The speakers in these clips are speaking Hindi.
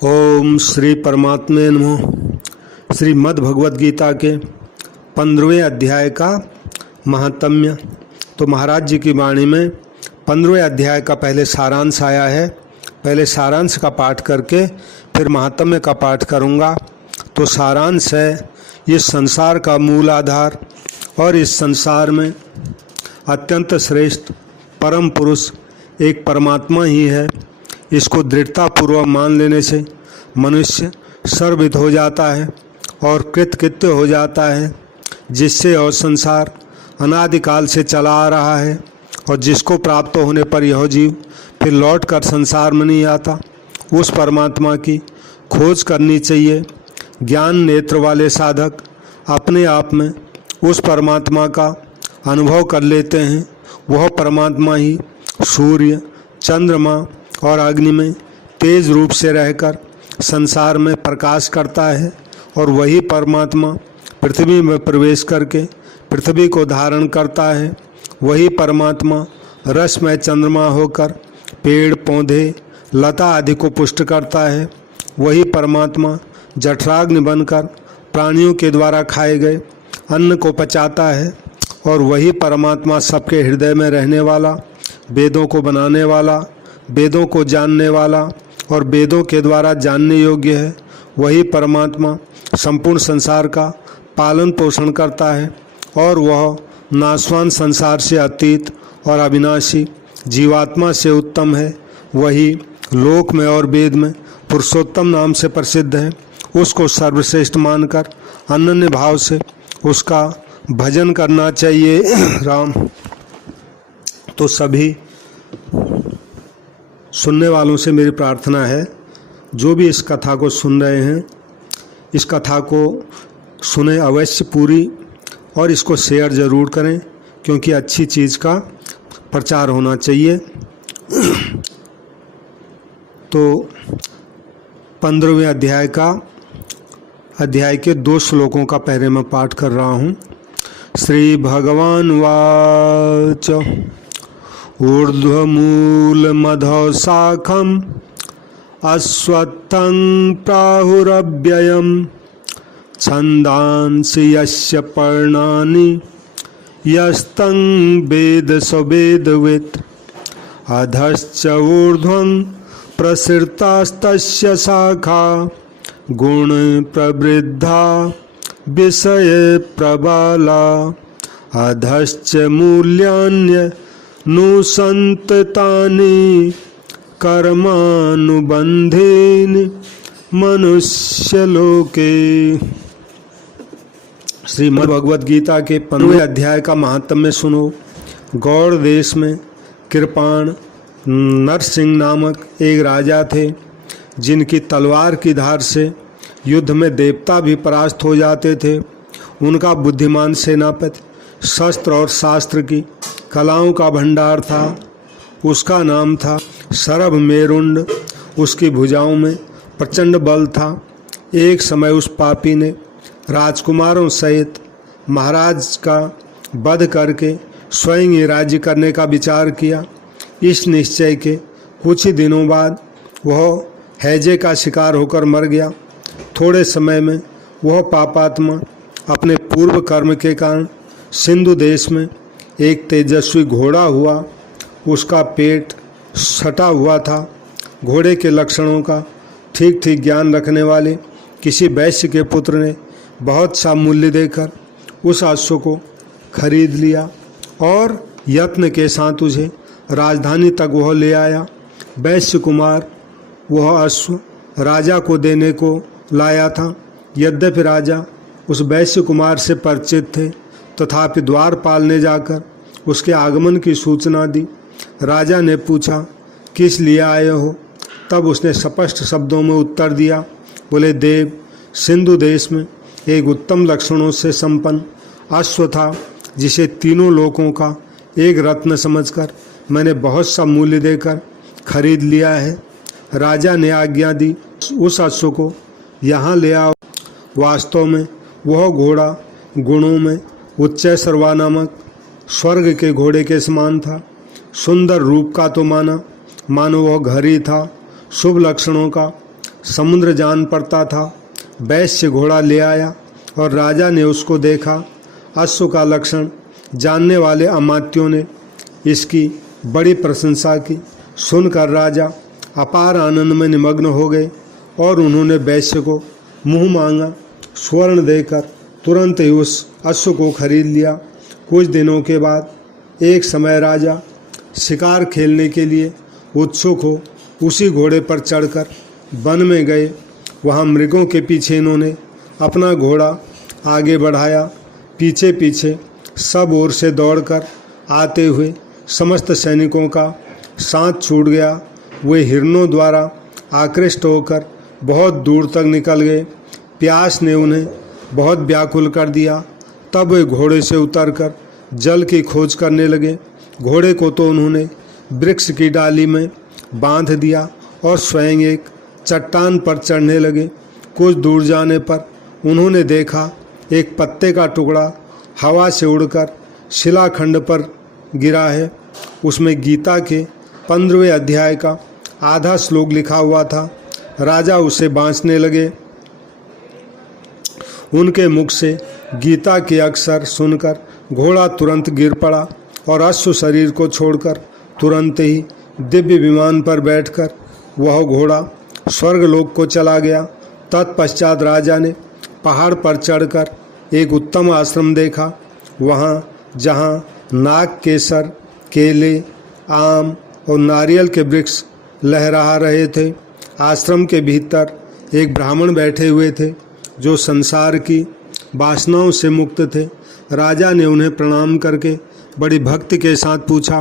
ओम श्री परमात्मे नमः। श्रीमद् भगवद गीता के 15वें अध्याय का महात्म्य। तो महाराज जी की वाणी में 15वें अध्याय का पहले सारांश आया है। पहले सारांश का पाठ करके फिर महात्म्य का पाठ करूँगा। तो सारांश है, ये संसार का मूल आधार और इस संसार में अत्यंत श्रेष्ठ परम पुरुष एक परमात्मा ही है। इसको दृढ़तापूर्वक मान लेने से मनुष्य सर्वविद हो जाता है और कृतकृत्य हो जाता है, जिससे और संसार अनादिकाल से चला आ रहा है और जिसको प्राप्त होने पर यह जीव फिर लौट कर संसार में नहीं आता। उस परमात्मा की खोज करनी चाहिए। ज्ञान नेत्र वाले साधक अपने आप में उस परमात्मा का अनुभव कर लेते हैं। वह परमात्मा ही सूर्य, चंद्रमा और अग्नि में तेज रूप से रहकर संसार में प्रकाश करता है और वही परमात्मा पृथ्वी में प्रवेश करके पृथ्वी को धारण करता है। वही परमात्मा रसमय चंद्रमा होकर पेड़ पौधे लता आदि को पुष्ट करता है। वही परमात्मा जठराग्नि बनकर प्राणियों के द्वारा खाए गए अन्न को पचाता है और वही परमात्मा सबके हृदय में रहने वाला, वेदों को बनाने वाला, वेदों को जानने वाला और वेदों के द्वारा जानने योग्य है। वही परमात्मा संपूर्ण संसार का पालन पोषण करता है और वह नाशवान संसार से अतीत और अविनाशी जीवात्मा से उत्तम है। वही लोक में और वेद में पुरुषोत्तम नाम से प्रसिद्ध है। उसको सर्वश्रेष्ठ मानकर अनन्य भाव से उसका भजन करना चाहिए। राम। तो सभी सुनने वालों से मेरी प्रार्थना है, जो भी इस कथा को सुन रहे हैं, इस कथा को सुने अवश्य पूरी और इसको शेयर ज़रूर करें, क्योंकि अच्छी चीज़ का प्रचार होना चाहिए। तो 15वें अध्याय के 2 श्लोकों का पहले मैं पाठ कर रहा हूँ। श्री भगवान वाच ऊर्ध्वमूलमधौ शाखम् अश्वत्थं प्राहुरव्ययम् छन्दांसि यस्य पर्णानि यस्तं वेद स वेदवित् अधश्च ऊर्ध्वं प्रसृतास्तस्य शाखा गुण प्रवृद्धा विषय प्रबला अधश्च मूल्यान्य नुसंततानि कर्मानुबंधेन मनुष्यलोके। श्रीमद् भगवद गीता के 15वें अध्याय का महात्म्य सुनो। गौड़ देश में कृपाण नरसिंह नामक एक राजा थे, जिनकी तलवार की धार से युद्ध में देवता भी परास्त हो जाते थे। उनका बुद्धिमान सेनापति शस्त्र और शास्त्र की कलाओं का भंडार था। उसका नाम था शरभ मेरुंड। उसकी भुजाओं में प्रचंड बल था। एक समय उस पापी ने राजकुमारों सहित महाराज का वध करके स्वयं ही राज्य करने का विचार किया। इस निश्चय के कुछ ही दिनों बाद वह हैजे का शिकार होकर मर गया। थोड़े समय में वह पापात्मा अपने पूर्व कर्म के कारण सिंधु देश में एक तेजस्वी घोड़ा हुआ। उसका पेट सटा हुआ था। घोड़े के लक्षणों का ठीक ठीक ज्ञान रखने वाले किसी वैश्य के पुत्र ने बहुत सा मूल्य देकर उस अश्व को खरीद लिया और यत्न के साथ उसे राजधानी तक वह ले आया। वैश्य कुमार वह अश्व राजा को देने को लाया था। यद्यपि राजा उस वैश्य कुमार से परिचित थे, तथापि द्वारपाल ने जाकर उसके आगमन की सूचना दी। राजा ने पूछा, किस लिए आए हो? तब उसने स्पष्ट शब्दों में उत्तर दिया, बोले, देव, सिंधु देश में एक उत्तम लक्षणों से संपन्न अश्व था, जिसे तीनों लोकों का एक रत्न समझकर मैंने बहुत सा मूल्य देकर खरीद लिया है। राजा ने आज्ञा दी, उस अश्व को यहाँ ले आओ। वास्तव में वह घोड़ा गुणों में उच्चैसर्वा नामक स्वर्ग के घोड़े के समान था। सुंदर रूप का तो मानो वह घर ही था। शुभ लक्षणों का समुद्र जान पड़ता था। वैश्य घोड़ा ले आया और राजा ने उसको देखा। अश्व का लक्षण जानने वाले अमात्यों ने इसकी बड़ी प्रशंसा की। सुनकर राजा अपार आनंद में निमग्न हो गए और उन्होंने वैश्य को मुँह मांगा स्वर्ण देकर तुरंत ही उस अश्व को खरीद लिया। कुछ दिनों के बाद एक समय राजा शिकार खेलने के लिए उत्सुक हो उसी घोड़े पर चढ़कर वन में गए। वहाँ मृगों के पीछे इन्होंने अपना घोड़ा आगे बढ़ाया। पीछे पीछे सब ओर से दौड़कर आते हुए समस्त सैनिकों का साथ छूट गया। वे हिरणों द्वारा आकृष्ट होकर बहुत दूर तक निकल गए। प्यास ने उन्हें बहुत व्याकुल कर दिया। तब वे घोड़े से उतरकर जल की खोज करने लगे। घोड़े को तो उन्होंने वृक्ष की डाली में बांध दिया और स्वयं एक चट्टान पर चढ़ने लगे। कुछ दूर जाने पर उन्होंने देखा एक पत्ते का टुकड़ा हवा से उड़कर शिलाखंड पर गिरा है। उसमें गीता के 15वें अध्याय का आधा श्लोक लिखा हुआ था। राजा उसे बाँचने लगे। उनके मुख से गीता के अक्षर सुनकर घोड़ा तुरंत गिर पड़ा और अश्व शरीर को छोड़कर तुरंत ही दिव्य विमान पर बैठकर वह घोड़ा स्वर्गलोक को चला गया। तत्पश्चात राजा ने पहाड़ पर चढ़कर एक उत्तम आश्रम देखा। वहाँ जहाँ नाग, केसर, केले, आम और नारियल के वृक्ष लहरा रहे थे। आश्रम के भीतर एक ब्राह्मण बैठे हुए थे जो संसार की वासनाओं से मुक्त थे। राजा ने उन्हें प्रणाम करके बड़ी भक्ति के साथ पूछा,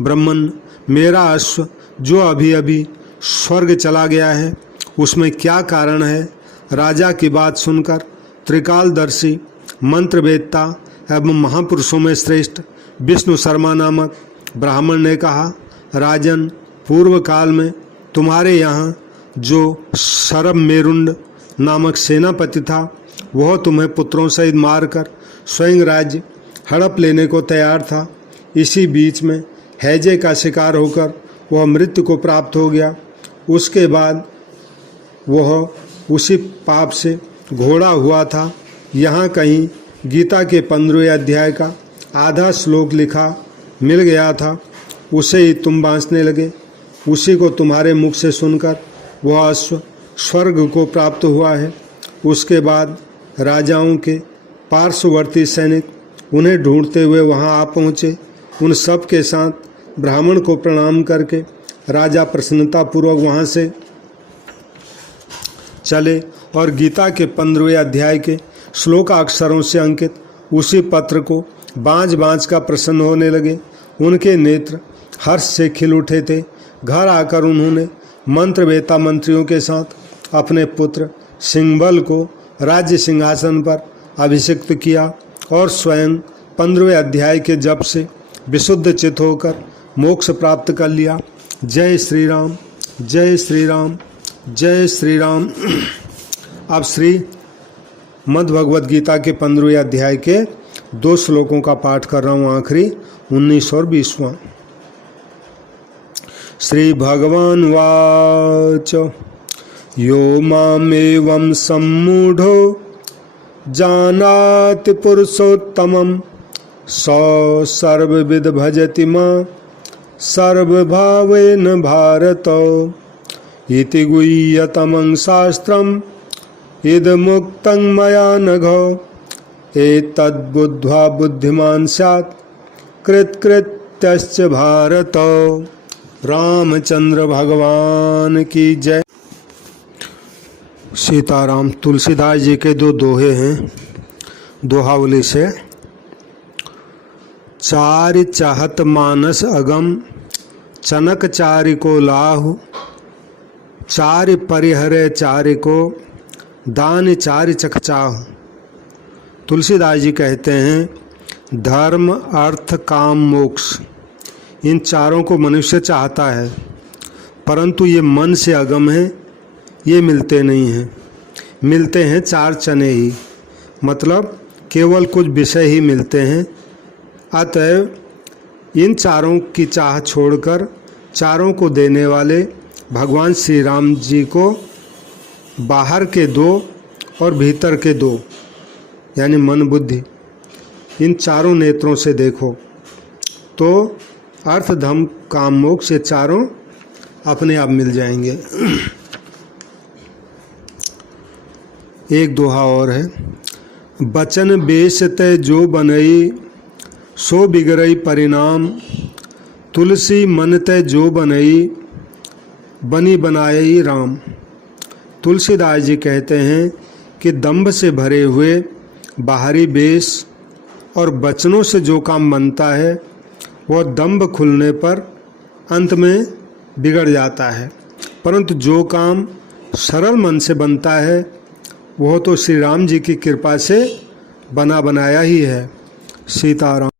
ब्राह्मण, मेरा अश्व जो अभी अभी स्वर्ग चला गया है उसमें क्या कारण है? राजा की बात सुनकर त्रिकालदर्शी मंत्रवेत्ता एवं महापुरुषों में श्रेष्ठ विष्णु शर्मा नामक ब्राह्मण ने कहा, राजन, पूर्व काल में तुम्हारे यहाँ जो शरभ मेरुंड नामक सेनापति था वह तुम्हें पुत्रों सहित मारकर स्वयं राज्य हड़प लेने को तैयार था। इसी बीच में हैजे का शिकार होकर वह मृत्यु को प्राप्त हो गया। उसके बाद वह उसी पाप से घोड़ा हुआ था। यहाँ कहीं गीता के 15वें अध्याय का आधा श्लोक लिखा मिल गया था। उसे ही तुम बाँचने लगे। उसी को तुम्हारे मुख से सुनकर वह अश्व स्वर्ग को प्राप्त हुआ है। उसके बाद राजाओं के पार्श्ववर्ती सैनिक उन्हें ढूंढते हुए वहां आ पहुँचे। उन सब के साथ ब्राह्मण को प्रणाम करके राजा प्रसन्नतापूर्वक वहां से चले और गीता के 15वें अध्याय के श्लोकाक्षरों से अंकित उसी पत्र को बाँझ बाँझ का प्रसन्न होने लगे। उनके नेत्र हर्ष से खिल उठे थे। घर आकर उन्होंने मंत्रवेत्ता मंत्रियों के साथ अपने पुत्र सिंहबल को राज्य सिंहासन पर अभिषिक्त किया और स्वयं 15वें अध्याय के जप से विशुद्ध चित्त होकर मोक्ष प्राप्त कर लिया। जय श्री राम, जय श्री राम, जय श्री राम। अब श्री मद्भगवत गीता के 15वें अध्याय के 2 श्लोकों का पाठ कर रहा हूँ, आखिरी 19 और 20वां। श्री भगवान वाच, यो मामेवं सम्मूढ़ो जानाति पुरुषोत्तमं स सर्वविद भजति मां सर्वभावेन भारत। इति गुह्यतमं शास्त्रम् इदमुक्तं मया नघ। एतद्बुद्ध्वा बुद्धिमान् स्यात् कृतकृत्यश्च भारत। रामचंद्र भगवान की जय। सीताराम। तुलसीदास जी के 2 दोहे हैं। दोहावली से, चारि चाहत मानस अगम चनक चारि को लाहु। चारि परिहरे चारि को दान चारि चखचाहु। तुलसीदास जी कहते हैं धर्म, अर्थ, काम, मोक्ष, इन चारों को मनुष्य चाहता है, परंतु ये मन से अगम है, ये मिलते नहीं हैं। मिलते हैं 4 चने ही, मतलब केवल कुछ विषय ही मिलते हैं। अतएव इन चारों की चाह छोड़कर चारों को देने वाले भगवान श्री राम जी को बाहर के 2 और भीतर के 2 यानी मन बुद्धि, इन चारों नेत्रों से देखो तो अर्थ धर्म काम मोक्ष ये चारों अपने आप मिल जाएंगे। एक दोहा और है, बचन बेश तय जो बनई सो बिगड़ई परिणाम, तुलसी मन तय जो बनई बनी बनाई राम। तुलसीदास जी कहते हैं कि दंभ से भरे हुए बाहरी बेश और बचनों से जो काम बनता है वह दंभ खुलने पर अंत में बिगड़ जाता है, परंतु जो काम सरल मन से बनता है वह तो श्री राम जी की कृपा से बना बनाया ही है। सीताराम।